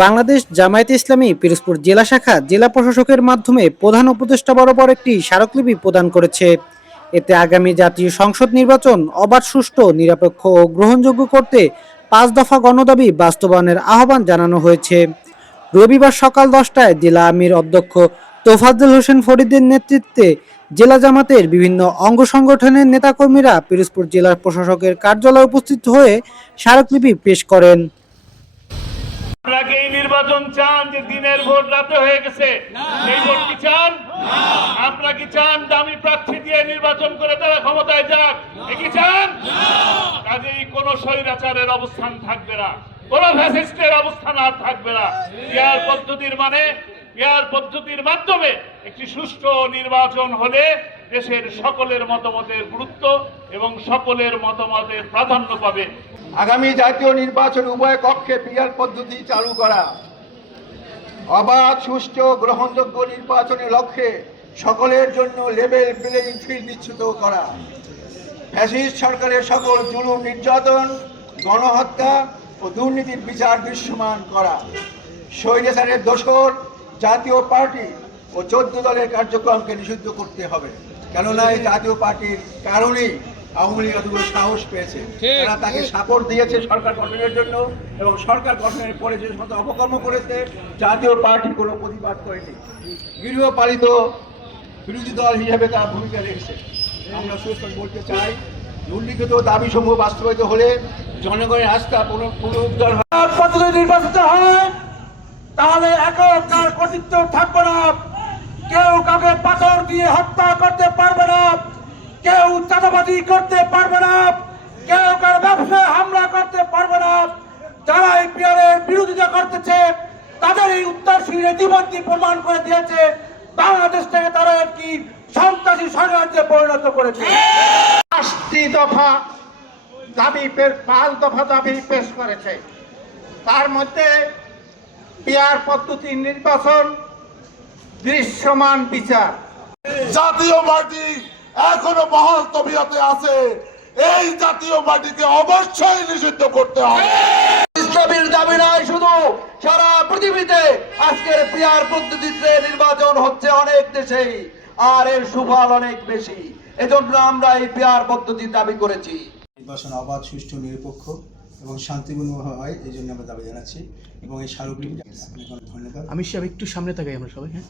বাংলাদেশ জামায়াতে ইসলামী পিরোজপুর জেলা শাখা জেলা প্রশাসকের মাধ্যমে প্রধান উপদেষ্টা বরাবর একটি স্মারকলিপি প্রদান করেছে। এতে আগামী জাতীয় সংসদ নির্বাচন অবাধ, সুষ্ঠু, নিরপেক্ষ ও গ্রহণযোগ্য করতে পাঁচ দফা গণদাবি বাস্তবায়নের আহ্বান জানানো হয়েছে। রবিবার সকাল দশটায় জেলা আমির অধ্যক্ষ তোফাজ্জল হোসেন ফরিদের নেতৃত্বে জেলা জামাতের বিভিন্ন অঙ্গ সংগঠনের নেতাকর্মীরা পিরোজপুর জেলা প্রশাসকের কার্যালয়ে উপস্থিত হয়ে স্মারকলিপি পেশ করেন। এই নির্বাচন চান যে দিনের ভোট রাতে হয়ে গেছে। এই ভোট কি চান? আপনারা কি চান দামি প্রার্থী দিয়ে নির্বাচন করে তারা ক্ষমতায় যাক? এ কি চান? কাজেই কোন স্বৈরাচারের অবস্থান থাকবে না। কোন ফ্যাসিস্টের অবস্থান আর থাকবে না। ইয়ার পদ্ধতির মানে ইয়ার পদ্ধতির মাধ্যমে একটি সুষ্ঠু নির্বাচন হলে দেশের সকলের মতামতের গুরুত্ব এবং সকলের মতামতের প্রাধান্য পাবে। আগামী জাতীয় নির্বাচন উভয় কক্ষে পিয়ার পদ্ধতি চালু করা। অবাধ, সুষ্ঠু, গ্রহণযোগ্য নির্বাচনের লক্ষ্যে সকলের জন্য লেভেল প্লেইং ফিল্ড নিশ্চিত করা। ফ্যাসিস্ট সরকারের সকল জুলুম নির্যাতন, গণহত্যা ও দুর্নীতির বিচার দৃশ্যমান করা। স্বৈরাচারের দোসর জাতীয় পার্টি ও চোদ্দ দলের কার্যক্রমকে নিষিদ্ধ করতে হবে। কেননা এই জাতীয় পার্টির কারণেই আওয়ামী লীগ এতগুলো সাহস পেয়েছে। তারা তাকে সাপোর্ট দিয়েছে সরকার গঠনের জন্য এবং সরকার গঠনের পরে যে সমস্ত অপকর্ম করেছে জাতীয় পার্টি কোনো প্রতিবাদ করেনি। গৃহপালিত বিরোধী দল হিসেবে তার ভূমিকা রেখেছে। আমরা সুস্পষ্ট বলতে চাই উল্লিখিত দাবি সমূহ বাস্তবায়িত হলে জনগণের আস্থা পুনঃ পুনরুদ্ধার হয়। নির্বাচিত হয়। তাহলে একক কার কর্তৃত্ব থাকবে না। কেউ কাউকে পাথর দিয়ে হত্যা করতে পারবে না। কেউ চাঁদাবাজি করতে পারবে না। কেউ কার ব্যবসায় হামলা করতে পারবে না। যারা এই পিয়ারের বিরোধিতা করতেছে তাদের এই উত্তর উত্তরসূরি ইতিমধ্যে প্রমাণ করে দিয়েছে, বাংলাদেশ থেকে তারা একটি সন্ত্রাসী স্বরাজ্যে পরিণত করেছে। পাঁচটি দফা দাবি পাঁচ দফা দাবি পেশ করেছে। তার মধ্যে পিয়ার পদ্ধতি নির্বাচন দৃশ্যমান বিচার। জাতীয় পার্টি এখনও বহাল তবিয়তে আছে। এই জাতীয় পার্টিকে অবশ্যই নিষিদ্ধ করতে হবে। ইসলামের দাবি নয় শুধু সারা পৃথিবীতে আজকের পিয়ার পদ্ধতিতে নির্বাচন হচ্ছে অনেক দেশেই আর এর সুফল অনেক বেশি। এজন্য আমরা এই পিয়ার পদ্ধতির দাবি করেছি। নির্বাচন অবাধ সুষ্ঠু নিরপেক্ষ। এবং শান্তিপূর্ণ হয় এই জন্য আমরা দাবি জানাচ্ছি। এবং এই স্মারকলিপি আপনাকে অনেক ধন্যবাদ। আমি সাহেব একটু সামনে থাকাই আমরা সবাই হ্যাঁ।